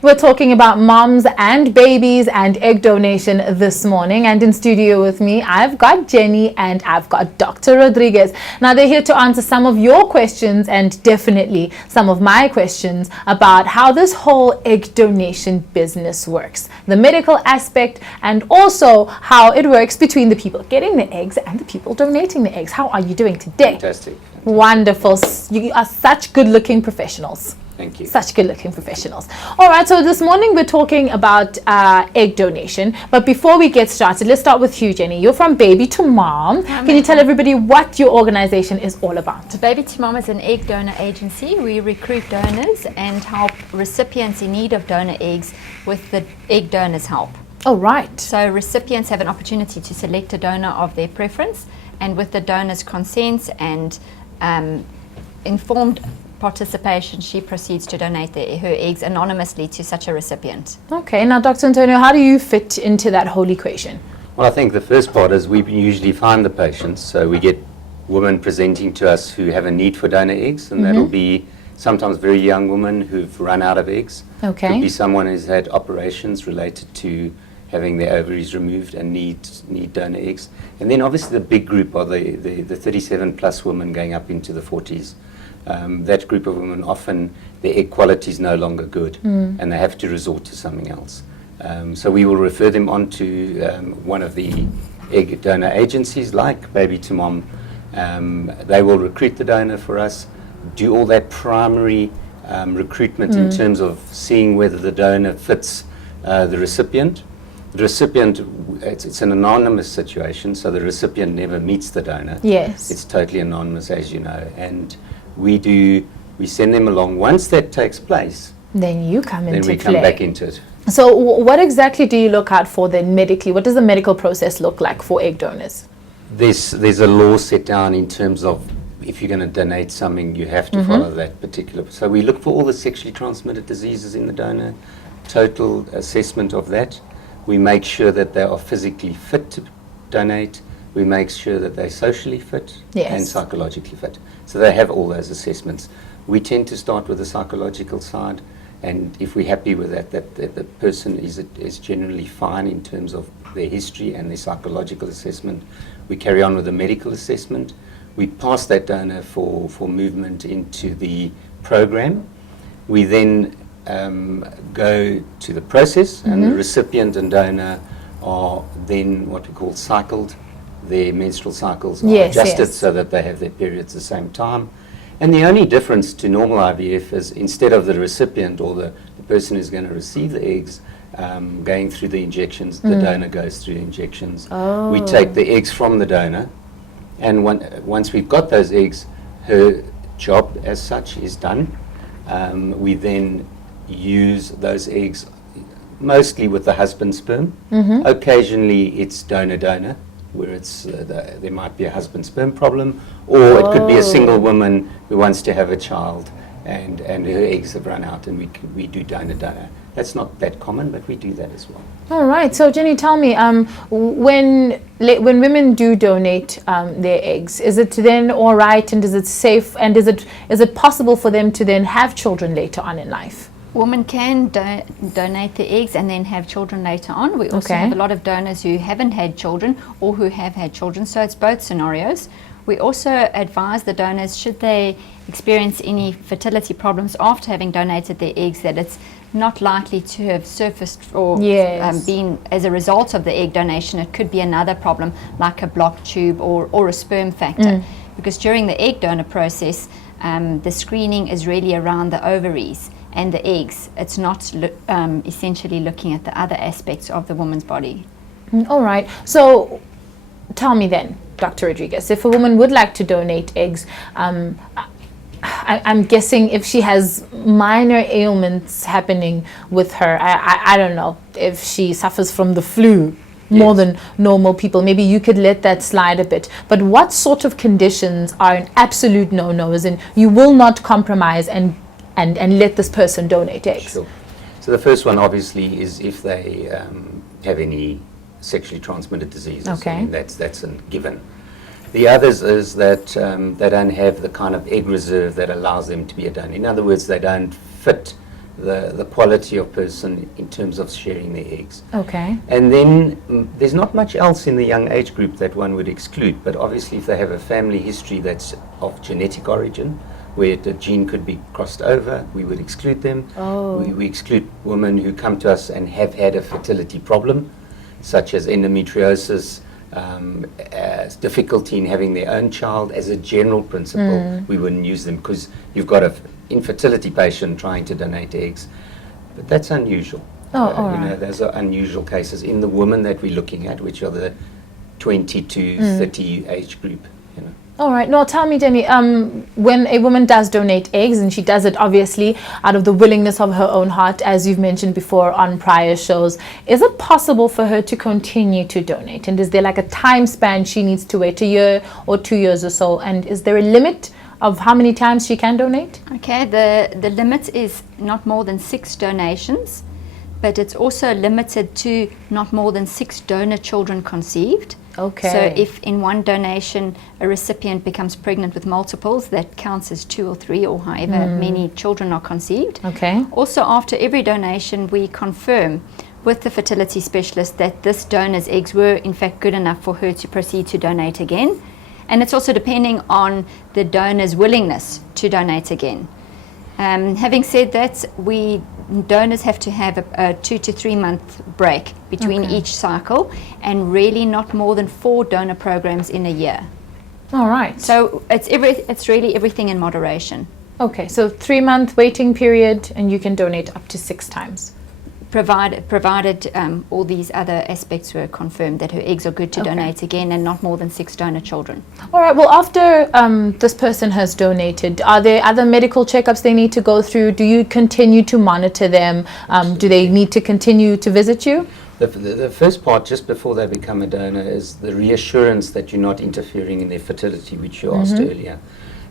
We're talking about moms and babies and egg donation this morning, and in studio with me I've got Jenny and I've got Dr. Rodriguez. Now they're here to answer some of your questions and definitely some of my questions about how this whole egg donation business works, the medical aspect, and also how it works between the people getting the eggs and the people donating the eggs. How are you doing today? Fantastic. Wonderful. You are such good-looking professionals. Thank you. Such good-looking professionals. All right, so this morning we're talking about egg donation. But before we get started, let's start with you, Jenny. You're from Baby to Mom. Can you tell everybody what your organization is all about? Baby to Mom is an egg donor agency. We recruit donors and help recipients in need of donor eggs with the egg donors' help. Oh, right. So recipients have an opportunity to select a donor of their preference, and with the donor's consent and informed participation, she proceeds to donate her eggs anonymously to such a recipient. Okay, now Dr. Antonio, how do you fit into that whole equation? Well, I think the first part is we usually find the patients. So we get women presenting to us who have a need for donor eggs, and that'll be sometimes very young women who've run out of eggs. Okay. Could be someone who's had operations related to having their ovaries removed and need donor eggs. And then obviously the big group are the 37 plus women going up into the 40s. That group of women, often their egg quality is no longer good and they have to resort to something else. So we will refer them on to one of the egg donor agencies like Baby to Mom. They will recruit the donor for us, do all that primary recruitment in terms of seeing whether the donor fits the recipient. The recipient, it's an anonymous situation, so the recipient never meets the donor. Yes. It's totally anonymous, as you know, and we send them along. Once that takes place, then you come into then we play. come back into it. So what exactly do you look out for then medically? What does the medical process look like for egg donors? There's a law set down in terms of if you're going to donate something, you have to follow that particular. So we look for all the sexually transmitted diseases in the donor, total assessment of that. We make sure that they are physically fit to donate. We make sure that they're socially fit and psychologically fit. So they have all those assessments. We tend to start with the psychological side, and if we're happy with that the person is generally fine in terms of their history and their psychological assessment, we carry on with the medical assessment. We pass that donor for movement into the program. We then go to the process, and the recipient and donor are then what we call cycled. Their menstrual cycles are adjusted so that they have their periods at the same time. And the only difference to normal IVF is instead of the recipient or the person who's going to receive the eggs going through the injections, the donor goes through the injections. Oh. We take the eggs from the donor, and once we've got those eggs, her job as such is done. We then use those eggs mostly with the husband's sperm. Occasionally it's donor-donor, where it's there might be a husband sperm problem, or it could be a single woman who wants to have a child and her eggs have run out, and we do donor-donor. That's not that common, but we do that as well. All right. So Jenny, tell me, when women do donate their eggs, is it then all right, and is it safe, and is it possible for them to then have children later on in life? Women can donate the eggs and then have children later on. We also have a lot of donors who haven't had children or who have had children, so it's both scenarios. We also advise the donors, should they experience any fertility problems after having donated their eggs, that it's not likely to have surfaced or been as a result of the egg donation. It could be another problem like a blocked tube or a sperm factor. Because during the egg donor process, the screening is really around the ovaries and the eggs. It's not essentially looking at the other aspects of the woman's body. All right. So tell me then, Dr. Rodriguez, if a woman would like to donate eggs, I'm guessing if she has minor ailments happening with her, I don't know, if she suffers from the flu more than normal people, maybe you could let that slide a bit. But what sort of conditions are an absolute no-no, as in you will not compromise and let this person donate eggs? Sure. So the first one obviously is if they have any sexually transmitted diseases. Okay. I mean, that's a given. The others is that they don't have the kind of egg reserve that allows them to be a donor. In other words, they don't fit the quality of person in terms of sharing their eggs. Okay. And then there's not much else in the young age group that one would exclude, but obviously if they have a family history that's of genetic origin, where the gene could be crossed over, we would exclude them. Oh. We exclude women who come to us and have had a fertility problem, such as endometriosis, difficulty in having their own child. As a general principle, we wouldn't use them because you've got an infertility patient trying to donate eggs. But that's unusual. Oh, you know, those are unusual cases in the women that we're looking at, which are the 20 to 30 age group. You know. All right. Now, tell me, Jenny, when a woman does donate eggs, and she does it obviously out of the willingness of her own heart, as you've mentioned before on prior shows, is it possible for her to continue to donate? And is there like a time span she needs to wait, a year or 2 years or so? And is there a limit of how many times she can donate? Okay, the limit is not more than 6 donations, but it's also limited to not more than 6 donor children conceived. Okay. So if in one donation a recipient becomes pregnant with multiples, that counts as 2 or 3 or however many children are conceived. Okay. Also, after every donation, we confirm with the fertility specialist that this donor's eggs were in fact good enough for her to proceed to donate again. And it's also depending on the donor's willingness to donate again. Having said that, donors have to have a 2 to 3 month break between each cycle, and really not more than 4 donor programs in a year. All right. So it's really everything in moderation. Okay, so 3-month waiting period, and you can donate up to 6 times. Provided all these other aspects were confirmed, that her eggs are good to donate again, and not more than 6 donor children. All right. Well, after this person has donated, are there other medical checkups they need to go through? Do you continue to monitor them? Do they need to continue to visit you? The first part, just before they become a donor, is the reassurance that you're not interfering in their fertility, which you asked earlier.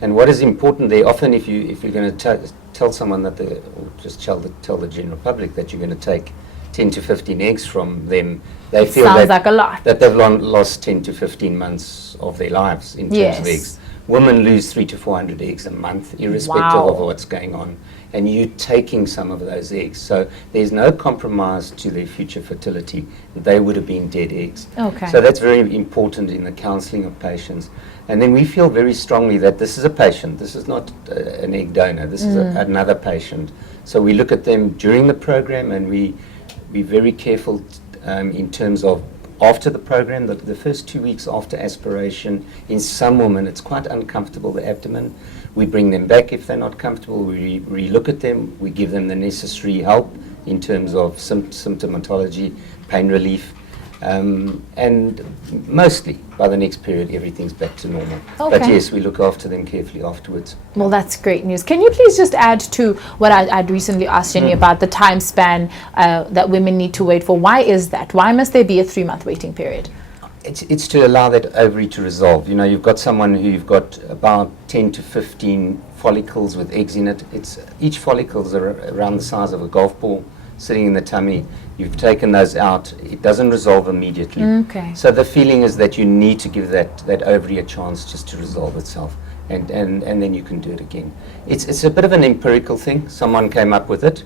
And what is important there, often if you're going to tell someone that or just tell the general public that you're going to take 10 to 15 eggs from them, they feel Sounds like a lot. that they've lost 10 to 15 months of their lives in terms of eggs. Women lose 300 to 400 eggs a month, irrespective of what's going on. And you're taking some of those eggs. So there's no compromise to their future fertility. They would have been dead eggs. Okay. So that's very important in the counseling of patients. And then we feel very strongly that this is a patient. This is not an egg donor. This is another patient. So we look at them during the program, and we're very careful in terms of after the program, the first 2 weeks after aspiration. In some women, it's quite uncomfortable, the abdomen. We bring them back if they're not comfortable. We re-look at them. We give them the necessary help in terms of symptomatology, pain relief. And mostly by the next period everything's back to normal. Okay. But yes, we look after them carefully afterwards. Well, that's great news. Can you please just add to what I'd recently asked Jenny about the time span that women need to wait for? Why is that? Why must there be a 3-month waiting period? It's to allow that ovary to resolve. You know, you've got someone who've got about 10 to 15 follicles with eggs in it. Each follicle is around the size of a golf ball sitting in the tummy. You've taken those out. It doesn't resolve immediately. Okay. So the feeling is that you need to give that ovary a chance just to resolve itself, and then you can do it again. It's a bit of an empirical thing. Someone came up with it.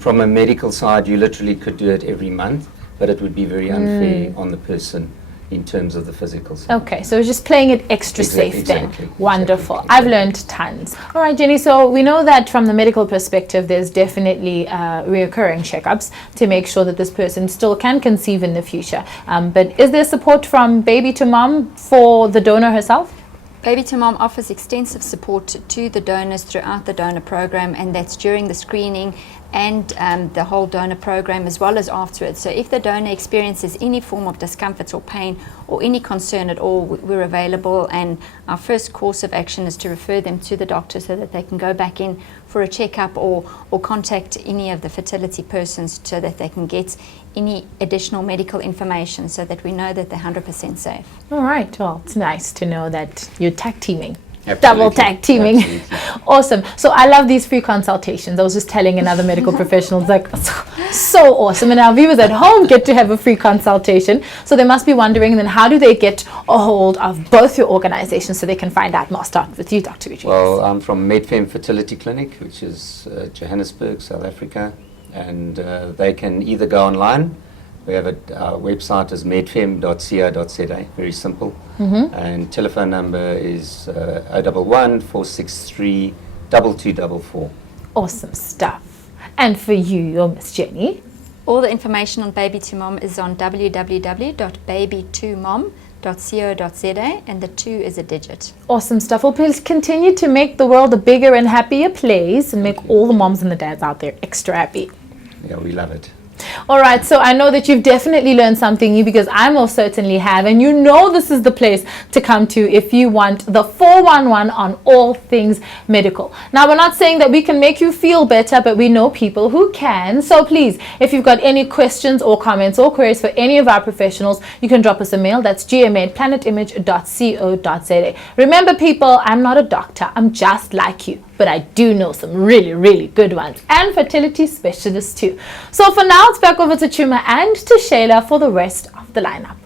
From a medical side, you literally could do it every month, but it would be very unfair on the person in terms of the physical side. Okay, so just playing it extra safe then. Exactly. Wonderful. I've learned tons. All right, Jenny, so we know that from the medical perspective, there's definitely reoccurring checkups to make sure that this person still can conceive in the future. But is there support from baby to mom for the donor herself? Baby to Mom offers extensive support to the donors throughout the donor program, and that's during the screening and the whole donor program, as well as afterwards. So if the donor experiences any form of discomfort or pain or any concern at all, we're available, and our first course of action is to refer them to the doctor so that they can go back in for a checkup or contact any of the fertility persons so that they can get any additional medical information so that we know that they're 100% safe. All right, well, it's nice to know that you're tag teaming. Absolutely. Double tag teaming. Absolutely. Awesome. So I love these free consultations. I was just telling another medical professional, like, So awesome. And our viewers at home get to have a free consultation. So they must be wondering, then how do they get a hold of both your organizations so they can find out more? Start with you, Dr. Rodriguez. Well, I'm from MedFem Fertility Clinic, which is Johannesburg, South Africa. And they can either go online. We have our website is medfem.co.za, very simple. And telephone number is 011 463 2244. Awesome stuff. And for you, Miss Jenny? All the information on Baby to Mom is on www.baby2mom.co.za, and the 2 is a digit. Awesome stuff. Well, please continue to make the world a bigger and happier place and make all the moms and the dads out there extra happy. Yeah, we love it. All right, so I know that you've definitely learned something new, because I most certainly have, and you know this is the place to come to if you want the 411 on all things medical. Now, we're not saying that we can make you feel better, but we know people who can. So please, if you've got any questions or comments or queries for any of our professionals, you can drop us a mail. That's gma@planetimage.co.za. Remember, people, I'm not a doctor. I'm just like you, but I do know some really, really good ones, and fertility specialists too. So for now, it's back over to Chuma and to Shayla for the rest of the lineup.